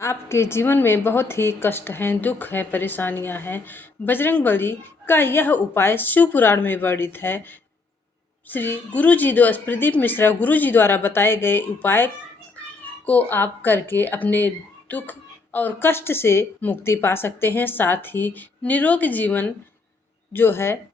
आपके जीवन में बहुत ही कष्ट हैं, दुख हैं, परेशानियां हैं। बजरंगबली का यह उपाय शिव पुराण में वर्णित है। श्री गुरु जी प्रदीप मिश्रा गुरु जी द्वारा बताए गए उपाय को आप करके अपने दुख और कष्ट से मुक्ति पा सकते हैं, साथ ही निरोग जीवन जो है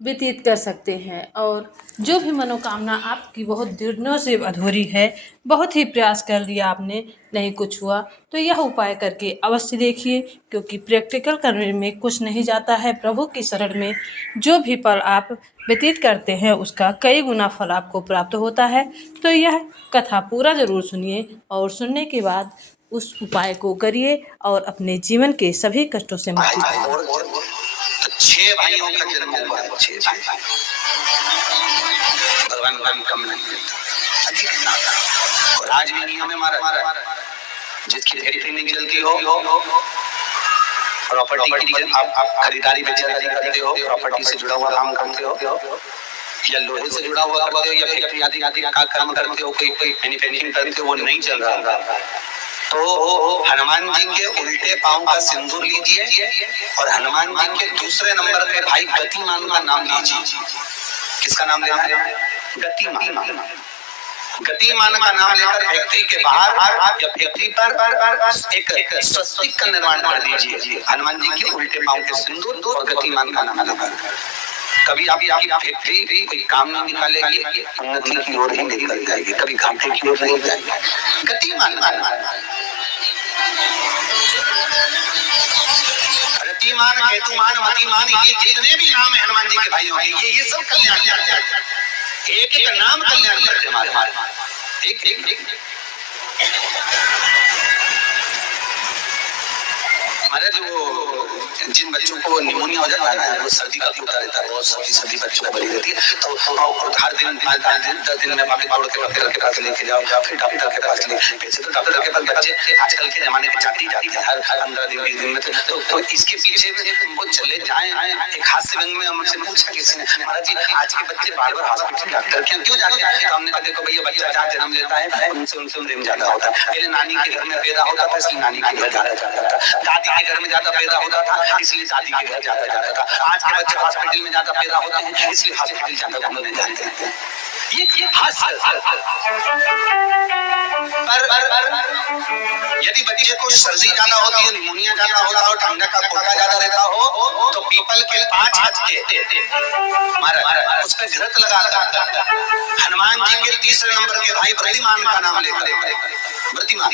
व्यतीत कर सकते हैं। और जो भी मनोकामना आपकी बहुत दिनों से अधूरी है, बहुत ही प्रयास कर लिया आपने, नहीं कुछ हुआ, तो यह उपाय करके अवश्य देखिए, क्योंकि प्रैक्टिकल करने में कुछ नहीं जाता है। प्रभु की शरण में जो भी पल आप व्यतीत करते हैं उसका कई गुना फल आपको प्राप्त होता है। तो यह कथा पूरा जरूर सुनिए और सुनने के बाद उस उपाय को करिए और अपने जीवन के सभी कष्टों से मुक्ति पाइए। तो 6 भाइयों का जन्म हुआ है। 6 भगवान राम कम नहीं देता, अधिक ना था। और आज भी नियम है हमारा, जिसकी फैक्ट्री नहीं चलती हो, प्रॉपर्टी की आप खरीदारी बेचदारी करते हो, प्रॉपर्टी से जुड़ा हुआ काम करते हो, या लोहे से जुड़ा हुआ करते हो, या फैक्ट्री आदि आदि का काम करते हो, कोई मैन्युफैक्चरिंग करते हो, वो नहीं चल रहा, तो हनुमान जी के उल्टे पांव का सिंदूर लीजिए और हनुमान जी के दूसरे नंबर पे भाई गतिमान का नाम लीजिए। किसका नाम लेना है? गतिमान। गतिमान का नाम लेकर फैक्ट्री के बाहर या फैक्ट्री पर एक स्वस्तिक का निर्माण कर दीजिए। हनुमान जी के उल्टे पांव के सिंदूर और गतिमान का नाम लेकर कभी आपकी फैक्ट्री कोई काम नहीं निकालेगी, उन्नति की ओर ही निकल जाएगी, कभी घाटे की ओर नहीं जाएगी। गतिमान, रतिमान, केतुमान, मतिमान, ये जितने भी नाम है हनुमान जी के भाइयों के, ये सब कल्याण करते हैं। एक एक नाम कल्याण करते हमारे। ठीक महाराज, वो जिन बच्चों को निमोनिया हो जाता है ना, वो सर्दी का टूटा रहता है, बहुत सर्दी बच्चों को बड़ी रहती है, तो हर दिन 5 दिन में वापस दौड़ के डॉक्टर के पास लेके जाओ, फिर डॉक्टर के पास वैसे तो डॉक्टर के पास बच्चे आजकल के जमाने में जाते ही जाते हैं, हर 15 दिन 20 दिन में। तो इसके पीछे वो चले जाए। एक हास्य व्यंग में हमसे पूछा किसी ने, महाराज जी आज के बच्चे बार बार हॉस्पिटल डॉक्टर क्यों जाते हैं? तो हमने कहा देखो भैया, बच्चा जहाँ जन्म लेता है उनसे प्रेम ज्यादा होता है। पहले नानी के घर में पैदा होता था, इसलिए नानी के घर ज्यादा जाता था, दादी के घर में ज्यादा पैदा होता था, इसलिए दादी के घर ज्यादा जाता था। आज के बच्चे हॉस्पिटल में ज्यादा पैदा होते हैं, इसलिए हॉस्पिटल ज्यादा घूमने जाते हैं। ये हास्य। यदि बच्चे को सर्दी ज्यादा होती है, निमोनिया ज्यादा होता है, ठंडा का कोटा ज्यादा रहता हो, तो पीपल के 5 हत्ते महाराज उस पर घृत लगाकर हनुमान जी के तीसरे नंबर के भाई प्रतिमान का नाम लेकर, प्रतिमान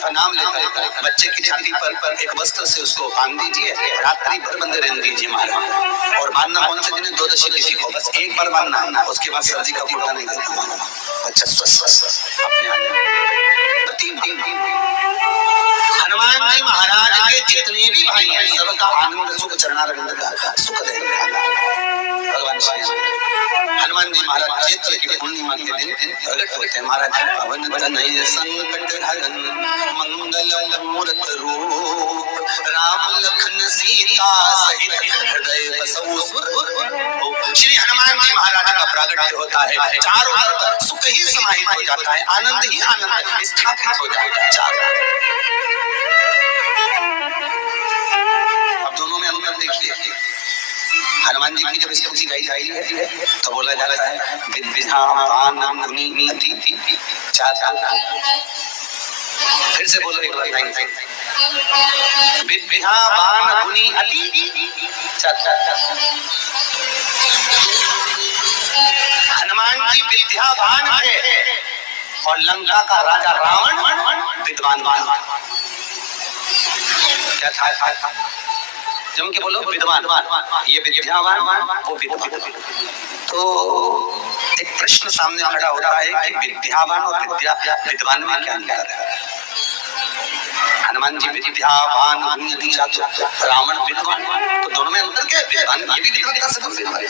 का नाम लेकर बच्चे की छाती पर एक वस्त्र से उसको बांध दीजिए, रात्रि भर बंदे रहने दीजिए महाराज। और बांधना कौन से दिन? 12 तिथि को, बस एक बार बांधना है, उसके बाद सर्दी का कोटा नहीं देना। अच्छा, स्वस्थ अपने हनुमान जी महाराज के जितने भी भाई हैं, सबका आनंद सुख चरणारविंद का सुख देंगे भगवान श्री हनुमान जी महाराज चैत्र की पूर्णिमा के दिन प्रकट होते हैं। महाराज पवन तनय संकट हरन मंगल मूरत रूप, राम लखन सीता सहित हृदय बसहु सुर। श्री हनुमान जी महाराज का प्रागट्य होता है, चारों तरफ सुख ही समाहित हो जाता है, आनंद ही आनंद स्थापित हो जाता है चारों। अब दोनों में अंतर देखिए। हनुमान जी की जब स्तुति गाई जाती है तो बोला जाता है विद्यावान मुनि अति। फिर से बोलो एक बार, विद्यावान मुनि अति। हनुमान जी विद्यावान थे और लंका का राजा रावण विद्वान था। क्या था? जम के बोलो विद्वान, ये विद्यावान, वो विद्वान। तो एक प्रश्न सामने खड़ा होता है कि विद्यावान और विद्वान में क्या अंतर है? हनुमान जी विद्यावान, रावण विद्वान, तो दोनों में अंतर क्या है? विद्वान ये भी विद्वान का सबक विद्वान,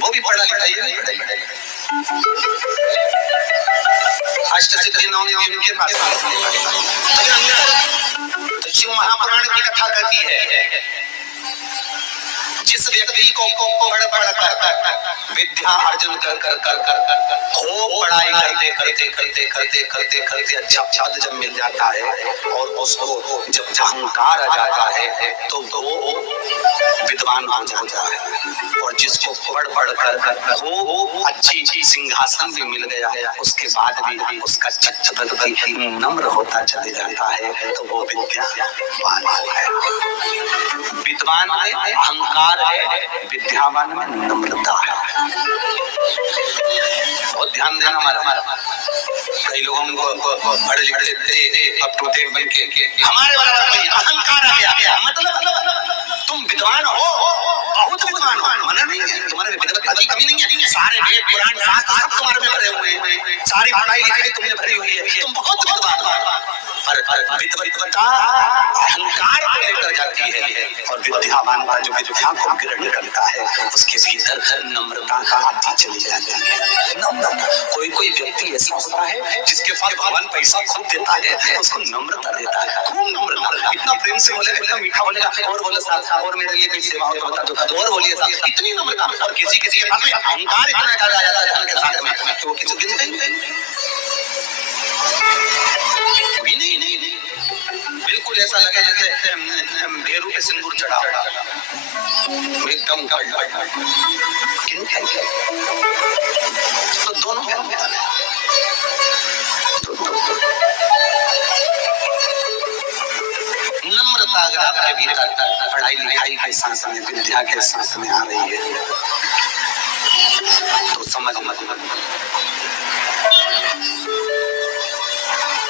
वो भी पढ़ा लिखा, ये नहीं पढ़ा। अष्टसिद्धि 9 निधि उनके पास। तो शिव महापुराण की कथा कहती है, जिस व्यक्ति को पढ़ पढ़ कर विद्या अर्जन कर खूब पढ़ाई करते अच्छा पद जब मिल जाता है और उसको जब अहंकार आ जाता है तो वो विद्वान हो जाता है। और जिसको पढ़ कर वो अच्छी सिंहासन भी मिल गया है उसके बाद भी उसका चित्त नम्र होता चले जाता है तो वो विद्यावान है। विद्वान में अहंकार है, विद्यावान में नम्रता है। बहुत ध्यान देना हमारा। कई लोगों को पढ़ लिख लेते अब टूटे बन के हमारे वाला अहंकार आ गया, मतलब तुम विद्वान हो, बहुत विद्वान हो, मना नहीं है, तुम्हारे विद्वता की कमी नहीं है, सारे वेद पुराण शास्त्र सब तुम्हारे में भरे हुए हैं, सारी पढ़ाई लिखाई तुमने भरी हुई है, तुम बहुत विद्वान हो। पर विद्वता अहंकार को लेकर जाती है और विद्यावान का जो विद्या को ग्रहण करता है उसके भीतर नम्रता आती चली जाती है। नम्रता कोई व्यक्ति ऐसा होता है जिसके पास भगवान पैसा खूब देता है उसको नम्रता देता है, खूब नम्रता, इतना प्रेम से बोलेगा, इतना मीठा बोलेगा, और बोले साहब और मेरे लिए कोई सेवा हो तो बता दो, और बोलिए साहब, इतनी नम्रता। और किसी के पास में अहंकार इतना ज्यादा आ जाता है धन के साथ में कि वो किसी दिन नहीं बिल्कुल ऐसा लगे जैसे भेरू पे सिंदूर चढ़ा एकदम तो दोनों में नम्रता अगर आपके भीतर पढ़ाई लिखाई के साथ में विद्या के साथ में आ रही है तो समझ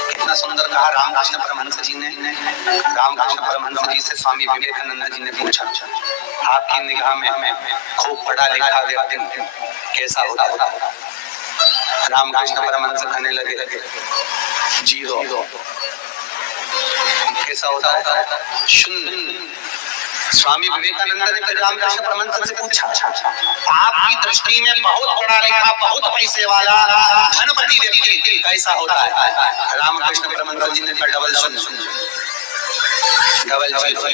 कितना सुंदर कहा रामकृष्ण परमहंस जी ने। रामकृष्ण परमहंस जी से स्वामी विवेकानंद जी ने पूछा आपकी निगाह में खूब पढ़ा लिखा व्यक्ति कैसा होता है? रामकृष्ण परमहंस कहने लगे जीरो। कैसा होता है? शून्य। स्वामी विवेकानंद ने फिर रामकृष्ण परमहंस से पूछा आपकी दृष्टि में बहुत पढ़ा लिखा बहुत पैसे वाला धनपति व्यक्ति कैसा होता है? रामकृष्ण परमहंस जी ने डबल जीरो।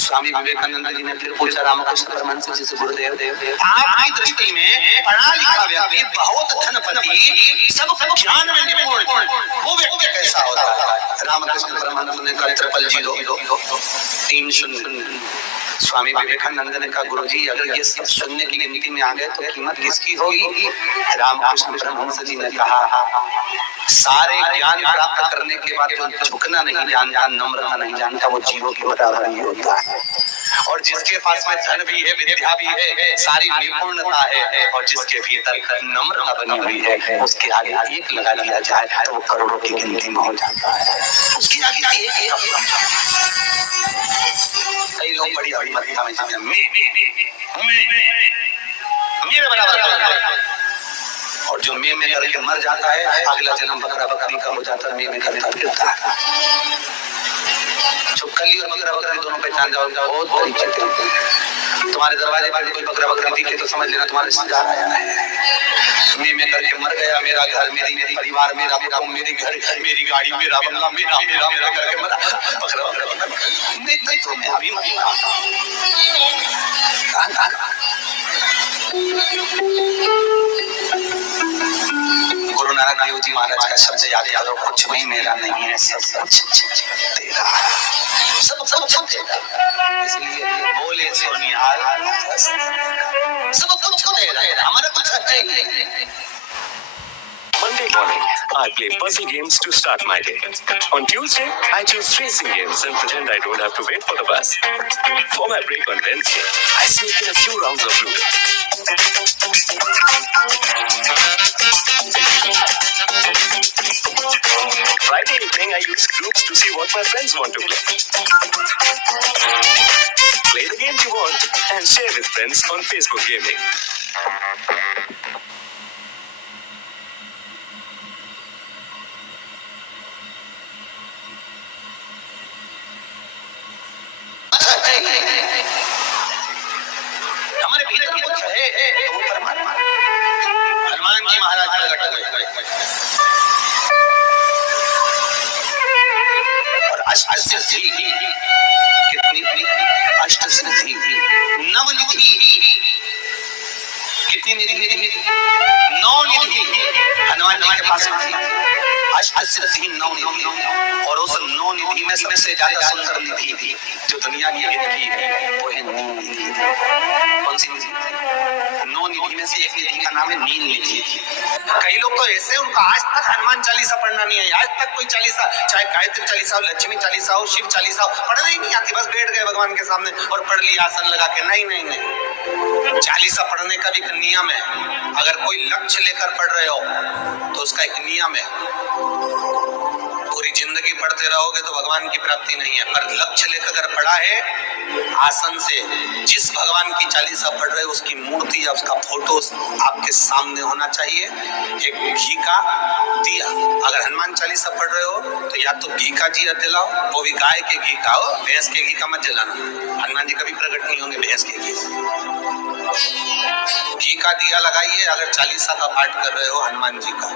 स्वामी विवेकानंद जी ने फिर पूछा रामकृष्ण परमहंस जी से गुरुदेव आपकी दृष्टि में पढ़ा लिखा व्यक्ति बहुत धनपति सब ज्ञान में निपुण वो व्यक्ति कैसा होता है? रामकृष्ण परमहंस ने कहा ट्रिपल जीरो 3 शून्य। स्वामी विवेकानंद ने कहा गुरुजी अगर ये सब शून्य की गिनती में आ गए तो कीमत किसकी होगी? रामकृष्ण परमहंस जी ने कहा सारे ज्ञान प्राप्त करने के बाद जो झुकना नहीं जानता नम्रता नहीं जानता वो जीरो के बराबर ही होता है। और जिसके पास में धन भी है विद्या भी है सारी निपुणता है और जिसके भीतर नम्रता बनी हुई है उसके आगे एक लगा लिया जाए तो वो करोड़ों की गिनती में हो जाता है। उसके आगे एक कई लोग बड़ी अभिमतता में जाते हैं मेरे बराबर और जो में करके मर जाता है अगला जन्म बकरा बकरी का हो जाता है में करता फिरता है। कली और बकरा बकरी दोनों पहचान जाओगे बहुत तरीके से। तुम्हारे दरवाजे पर कोई बकरा बकरी दिखे तो समझ लेना तुम्हारे रिश्तेदार आया है। मैं करके मर गया मेरा घर मेरी परिवार मेरा कुटुंब मेरी घर मेरी गाड़ी मेरा बंगला मेरा करके मरा बकरा बकरा नहीं तो मैं अभी गुरु नानक देव जी महाराज का शब्द याद करो कुछ भी मेरा नहीं है सब कुछ तेरा सब तेरा। इसलिए बोले सोनिहाल सब कुछ तेरा हमारा कुछ है। Monday morning, I play puzzle games to start my day. On Tuesday, I choose racing games and pretend I don't have to wait for the bus. For my break on Wednesday, I sneak in a few rounds of Ludo. Friday evening, I use groups to see what my friends want to play. Play the games you want and share with friends on Facebook Gaming. हमारे भीतर कुछ है तो वो परमात्मा हनुमान जी महाराज प्रकट हुए और अष्टसिद्धि कितनी अष्ट सिद्धि नवनिधि। कितनी निधि? 9 निधि हनुमान जी के पास थी। अष्ट सिद्धि 9 निधि, और उस 9 निधि में सबसे ज्यादा सुंदर निधि थी जो दुनिया की हित की है, वो है नील निधि। कौन सी निधि? 9 निधि में से एक निधि का नाम है नील निधि। कई लोग तो ऐसे, उनका आज तक हनुमान चालीसा पढ़ना नहीं है, आज तक कोई चालीसा, चाहे गायत्री चालीसा हो, लक्ष्मी चालीसा हो, शिव चालीसा हो, पढ़ना ही नहीं आती, बस बैठ गए भगवान के सामने और पढ़ लिया आसन लगा के। नहीं नहीं नहीं, चालीसा पढ़ने का भी एक नियम है। अगर कोई लक्ष्य लेकर पढ़ रहे हो तो उसका एक नियम है। पूरी जिंदगी पढ़ते रहोगे तो भगवान की प्राप्ति नहीं है, पर लक्ष्य लेकर अगर पढ़ा है आसन से, जिस भगवान की चालीसा पढ़ रहे हो उसकी मूर्ति या उसका फोटो आपके सामने होना चाहिए। एक घी का दिया, अगर हनुमान चालीसा पढ़ रहे हो तो या तो घी का दिया जलाओ, वो भी गाय के घी का हो, भैंस के घी का मत जलाना। हनुमान जी कभी प्रकट नहीं होंगे भैंस के घी से। घी का दिया लगाइए अगर चालीसा का पाठ कर रहे हो हनुमान जी का।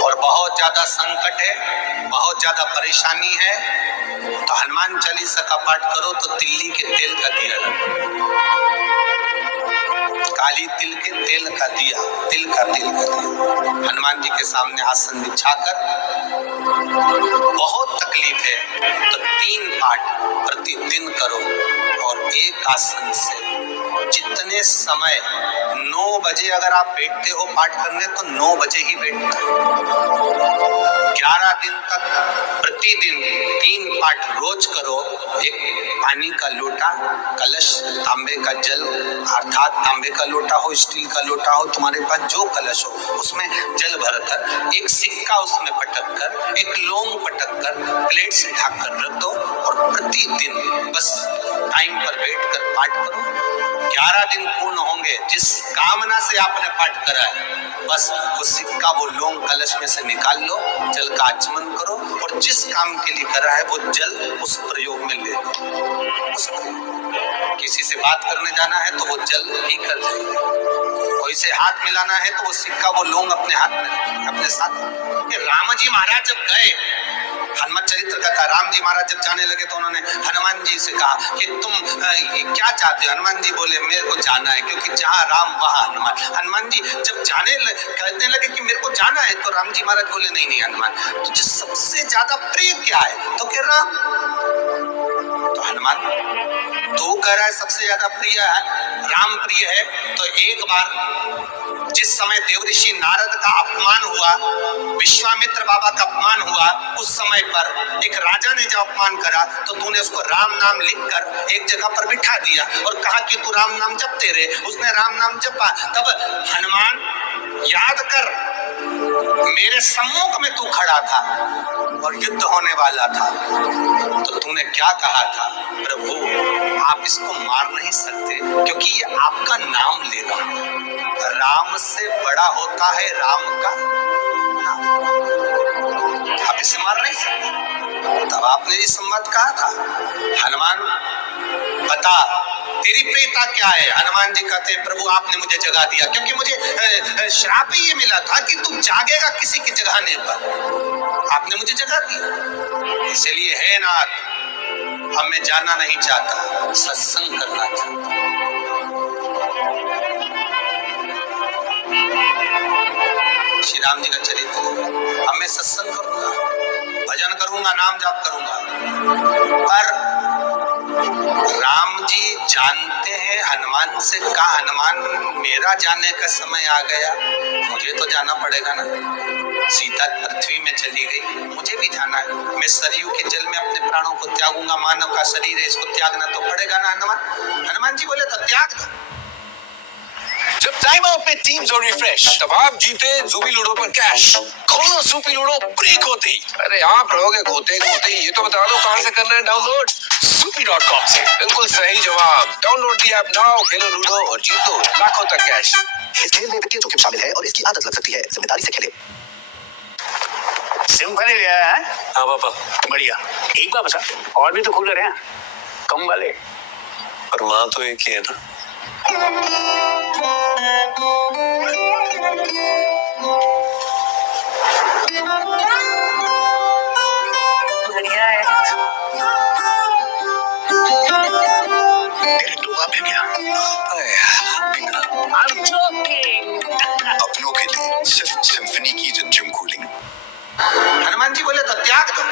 और बहुत ज्यादा संकट है, बहुत ज्यादा परेशानी है, तो हनुमान चालीसा का पाठ करो तो तिल्ली के तेल का दिया लगाओ, काली तिल के तेल का दिया, तिल का दिया हनुमान जी के सामने आसन बिछाकर। बहुत तकलीफ है तो 3 पाठ प्रतिदिन करो, और एक आसन से जितने समय 9 बजे अगर आप बैठते हो पाठ करने तो 9 बजे ही बैठना। 11 दिन तक प्रतिदिन 3 पाठ रोज करो। एक पानी का लोटा, कलश, तांबे का जल अर्थात तांबे का लोटा हो, स्टील का लोटा हो, तुम्हारे पास जो कलश हो उसमें जल भरकर एक सिक्का उसमें पटक कर, एक लौंग पटक कर प्लेट से ढक कर रख दो, और प्रतिदिन बस टाइम पर बैठकर पाठ करो। 11 दिन पूर्ण होंगे, जिस कामना से आपने पाठ करा है बस वो सिक्का, वो लौंग कलश में से निकाल लो, जल का आचमन करो, और जिस काम के लिए करा है वो जल उस प्रयोग में ले लो। किसी से बात करने जाना है तो वो जल ही कर जाइए, कोई से हाथ मिलाना है तो वो सिक्का, वो लौंग अपने हाथ में अपने साथ। राम जी महाराज जब गए, हनुमान चरित्र का था, राम जी महाराज जब जाने लगे तो उन्होंने हनुमान जी से कहा कि तुम क्या चाहते हो? हनुमान जी बोले मेरे को जाना है, क्योंकि जहाँ राम वहाँ हनुमान। हनुमान जी जब कहने लगे कि मेरे को जाना है, तो राम जी महाराज बोले नहीं नहीं हनुमान, तुझे सबसे ज्यादा प्रिय क्या है? तो कह राम। तो हनुमान तू कह रहा है सबसे ज्यादा प्रिय है, राम प्रिय है, तो एक बार जिस समय देवऋषि नारद का अपमान हुआ, विश्वामित्र बाबा का अपमान हुआ, उस समय पर एक राजा ने जब अपमान करा तो तूने उसको राम नाम लिखकर एक जगह पर बिठा दिया और कहा कि तू राम नाम जपते रहे। उसने राम नाम जपा। तब हनुमान याद कर, मेरे सम्मुख में तू खड़ा था और युद्ध होने वाला था, तो तूने क्या कहा था? प्रभु आप इसको मार नहीं सकते क्योंकि ये आपका नाम लेगा। राम से बड़ा होता है राम का नाम, आप इसे मार नहीं सकते। तब आपने ये संवाद कहा था, हनुमान बता तेरी प्रियता क्या है? हनुमान जी कहते प्रभु आपने मुझे जगा दिया, क्योंकि मुझे श्राप ही ये मिला था कि तू जागेगा किसी की जगाने पर, आपने मुझे जगा दिया। इसलिए है नाथ, अब मैं जाना नहीं चाहता, सत्संग करना चाहता। श्री राम जी का चरित्र, अब मैं सत्संग करूंगा, भजन करूंगा, नाम जाप करूंगा। पर राम जी जानते हैं हनुमान से कहा, हनुमान मेरा जाने का समय आ गया, मुझे तो जाना पड़ेगा ना। सीता पृथ्वी में चली गई, मुझे भी जाना है। मैं सरयू के जल में अपने प्राणों को त्यागूंगा, मानव का शरीर है, इसको त्यागना तो पड़ेगा ना। हनुमान जी बोले तो त्याग दो। जब टाइम आउट में टीम्स और रिफ्रेश, तब आप जीते ज़ूबी लूडो पर कैश। खोलो ज़ूबी लूडो ब्रेक होते ही। अरे आप रहोगे खोते खोते ही, ये तो बता दो कहां से करना है डाउनलोड? Zupi.com से। बिल्कुल सही जवाब। Download the app now, Khelo ludo और जीतो लाखों तक कैश। इस खेल में वित्तीय जोखिम शामिल है और इसकी आदत लग सकती है, जिम्मेदारी से खेलें। सिंपल लिया है। हाँ पापा। बढ़िया। एक बार बता, और भी तो कूलर हैं कम वाले। पर वहाँ तो एक ही है ना। बढ़िया है। हनुमान जी बोले तो त्याग दो।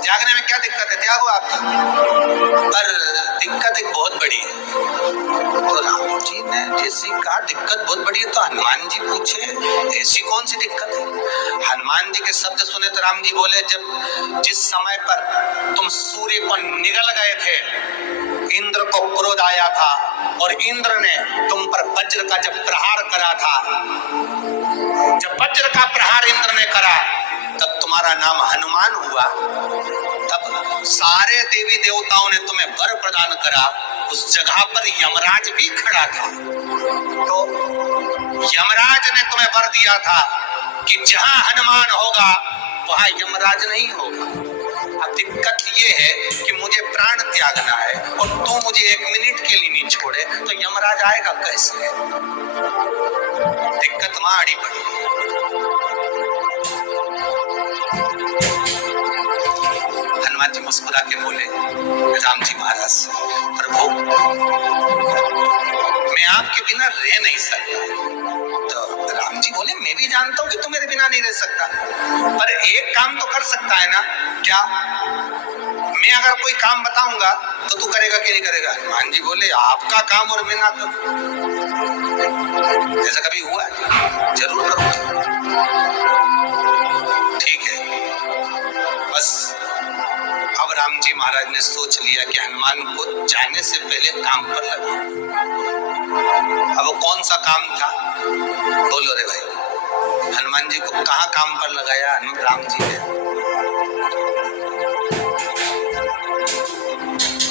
त्यागने में क्या दिक्कत है, त्यागो आप। पर दिक्कत एक बहुत बड़ी है। तो राम जी ने जैसी कहा दिक्कत बहुत बड़ी है, तो हनुमान जी पूछे ऐसी कौन सी दिक्कत है। हनुमान जी के शब्द सुने तो राम जी बोले, जब जिस समय पर तुम सूर्य को निगल गए थे, इंद्र को क्रोध आया था और इंद्र ने तुम पर वज्र का जब प्रहार करा था, जब वज्र का प्रहार इंद्र ने करा तब तुम्हारा नाम हनुमान हुआ। तब सारे देवी देवताओं ने तुम्हें वर प्रदान करा। उस जगह पर यमराज भी खड़ा था, तो यमराज ने तुम्हें वर दिया था कि जहां हनुमान होगा वहां यमराज नहीं होगा। अब दिक्कत ये है कि मुझे प्राण त्यागना है और तू मुझे 1 मिनट के लिए नहीं छोड़े, तो यमराज आएगा कैसे। दिक्कत वहां अड़ी पड़ी। हनुमान जी मुस्कुरा के बोले राम जी महाराज, प्रभु मैं आपके बिना रह नहीं सकता। तो राम जी बोले, मैं भी जानता हूं कि तू मेरे बिना नहीं रह सकता, पर एक काम तो कर सकता है ना। क्या? मैं अगर कोई काम बताऊंगा तो तू करेगा कि नहीं करेगा। हनुमान जी बोले, आपका काम और मैं ना करूं, ऐसा कभी हुआ है? जरूर करूंगा। ठीक है। बस अब राम जी महाराज ने सोच लिया कि हनुमान को जाने से पहले काम पर लगा। अब वो कौन सा काम था, बोलो रे भाई। हनुमान जी को कहाँ काम पर लगाया राम जी ने?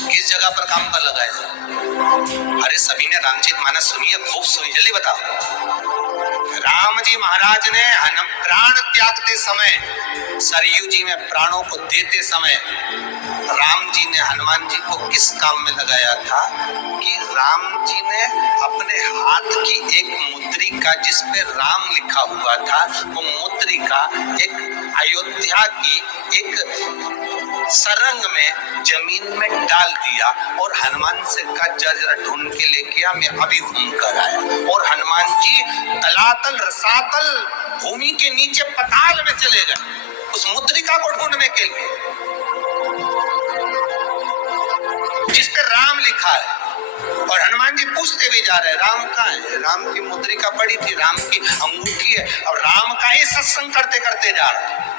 किस जगह पर काम पर लगाया? अरे सभी ने रामचरितमानस सुनिए, खूब सुनिए, जल्दी बताओ। राम जी महाराज ने प्राण त्यागते समय, सरयू जी में प्राणों को देते समय राम जी ने हनुमान जी को किस काम में लगाया था कि राम जी ने अपने हाथ की एक मुद्रिका जिस पे राम लिखा हुआ था, वो मुद्रिका एक अयोध्या की एक सरंग में जमीन में डाल दिया और हनुमान से का जरा ढूंढ के लेके आ, मैं अभी घूम कर आया। और हनुमान जी तलातल रसातल भूमि के नीचे पताल में चले गए उस मुद्रिका को ढूंढने के लिए जिस पे राम लिखा है। और हनुमान जी पूछते भी जा रहे, राम कहाँ है? राम की मुद्रिका पड़ी थी, राम की अंगूठी है, और राम का ही सत्संग करते करते जा रहे।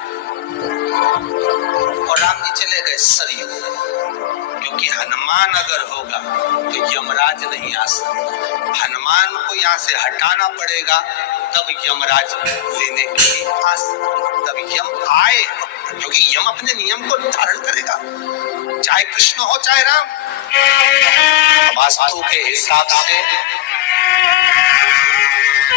और राम जी चले गए सरयू, क्योंकि हनुमान अगर होगा तो यमराज नहीं आ सकता। हनुमान को यहाँ से हटाना पड़ेगा, तब यमराज लेने के लिए आ सकता। तब यम आए, क्योंकि यम अपने नियम को धारण करेगा, चाहे कृष्ण हो चाहे राम। वास्तु के हिसाब से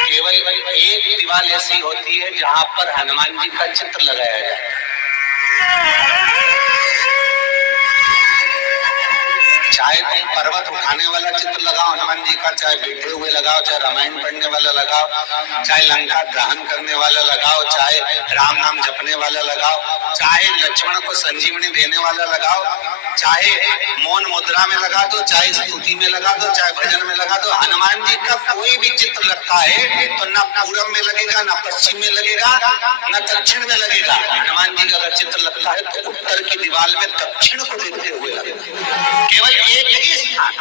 केवल एक दीवार ऐसी होती है जहां पर हनुमान जी का चित्र लगाया जाए। चाहे तुम पर्वत उठाने वाला चित्र लगाओ हनुमान जी का, चाहे बैठे हुए लगाओ, चाहे रामायण पढ़ने वाला लगाओ, चाहे लंका दहन करने वाला लगाओ, चाहे राम नाम जपने वाला लगाओ, चाहे लक्ष्मण को संजीवनी देने वाला लगाओ, चाहे मौन मुद्रा में लगा दो, चाहे स्तुति में लगा दो, चाहे भजन में लगा दो। हनुमान जी का कोई भी चित्र लगता है तो न पूरब में लगेगा, न पश्चिम में लगेगा, न दक्षिण में लगेगा। हनुमान जी का अगर चित्र लगता है तो उत्तर की दीवार में दक्षिण को देखते हुए लगेगा, केवल एक ही स्थान।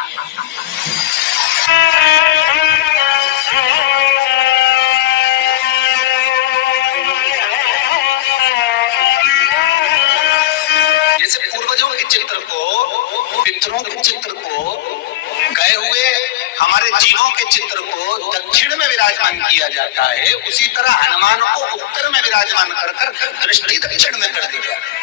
जैसे पूर्वजों के चित्र को, पितरों के चित्र को, गए हुए हमारे जीवों के चित्र को दक्षिण में विराजमान किया जाता है, उसी तरह हनुमान को उत्तर में विराजमान कर दृष्टि दक्षिण में कर दी जाती है।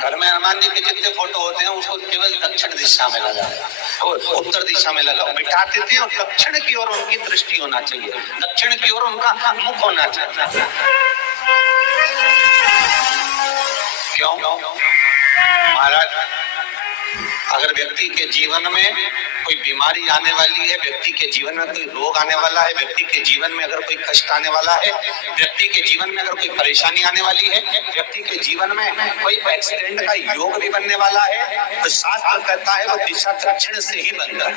घर में हनुमान जी के जितने फोटो होते हैं उसको केवल दक्षिण दिशा में लगाओ और उत्तर दिशा में लगाओ, बिठाते थे, और दक्षिण की ओर उनकी दृष्टि होना चाहिए, दक्षिण की ओर उनका मुख होना चाहिए। क्यों? महाराज, अगर व्यक्ति के जीवन में कोई बीमारी आने वाली है, व्यक्ति के जीवन में कोई रोग आने वाला है, व्यक्ति के जीवन में अगर कोई कष्ट आने वाला है, व्यक्ति के जीवन में अगर कोई परेशानी आने वाली है, व्यक्ति के जीवन में कोई एक्सीडेंट का योग भी बनने वाला है, तो शास्त्र कहता है वो दिशा दक्षिण से ही बनता है।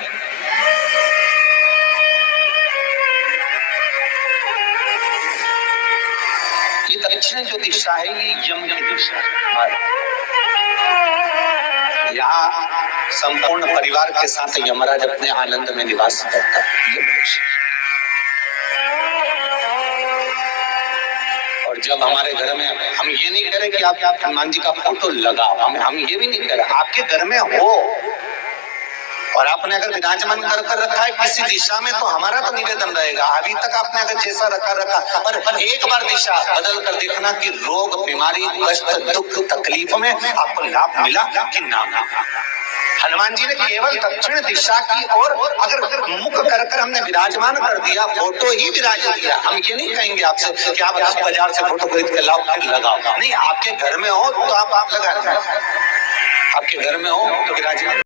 दक्षिण जो दिशा है ये यम की दिशा है। यहाँ संपूर्ण परिवार के साथ यमराज अपने आनंद में निवास करता है। और जब हमारे घर में हम ये नहीं करें कि आप हनुमान जी का फोटो लगाओ, हम ये भी नहीं करें, आपके घर में हो और आपने अगर विराजमान कर रखा है किसी दिशा में, तो हमारा तो निवेदन रहेगा, अभी तक आपने अगर जैसा रखा पर एक बार दिशा बदल कर देखना कि रोग, बीमारी, कष्ट, दुख, तकलीफ में आपको लाभ मिला कि ना। हनुमान जी ने केवल दक्षिण दिशा की ओर अगर मुख कर हमने विराजमान कर दिया, फोटो ही विराज दिया। हम ये नहीं कहेंगे आपसे कि आप बाजार से फोटो खरीद के लाओ फिर लगाओ, नहीं, आपके घर में हो तो आप लगा, आपके घर में हो तो विराजमान।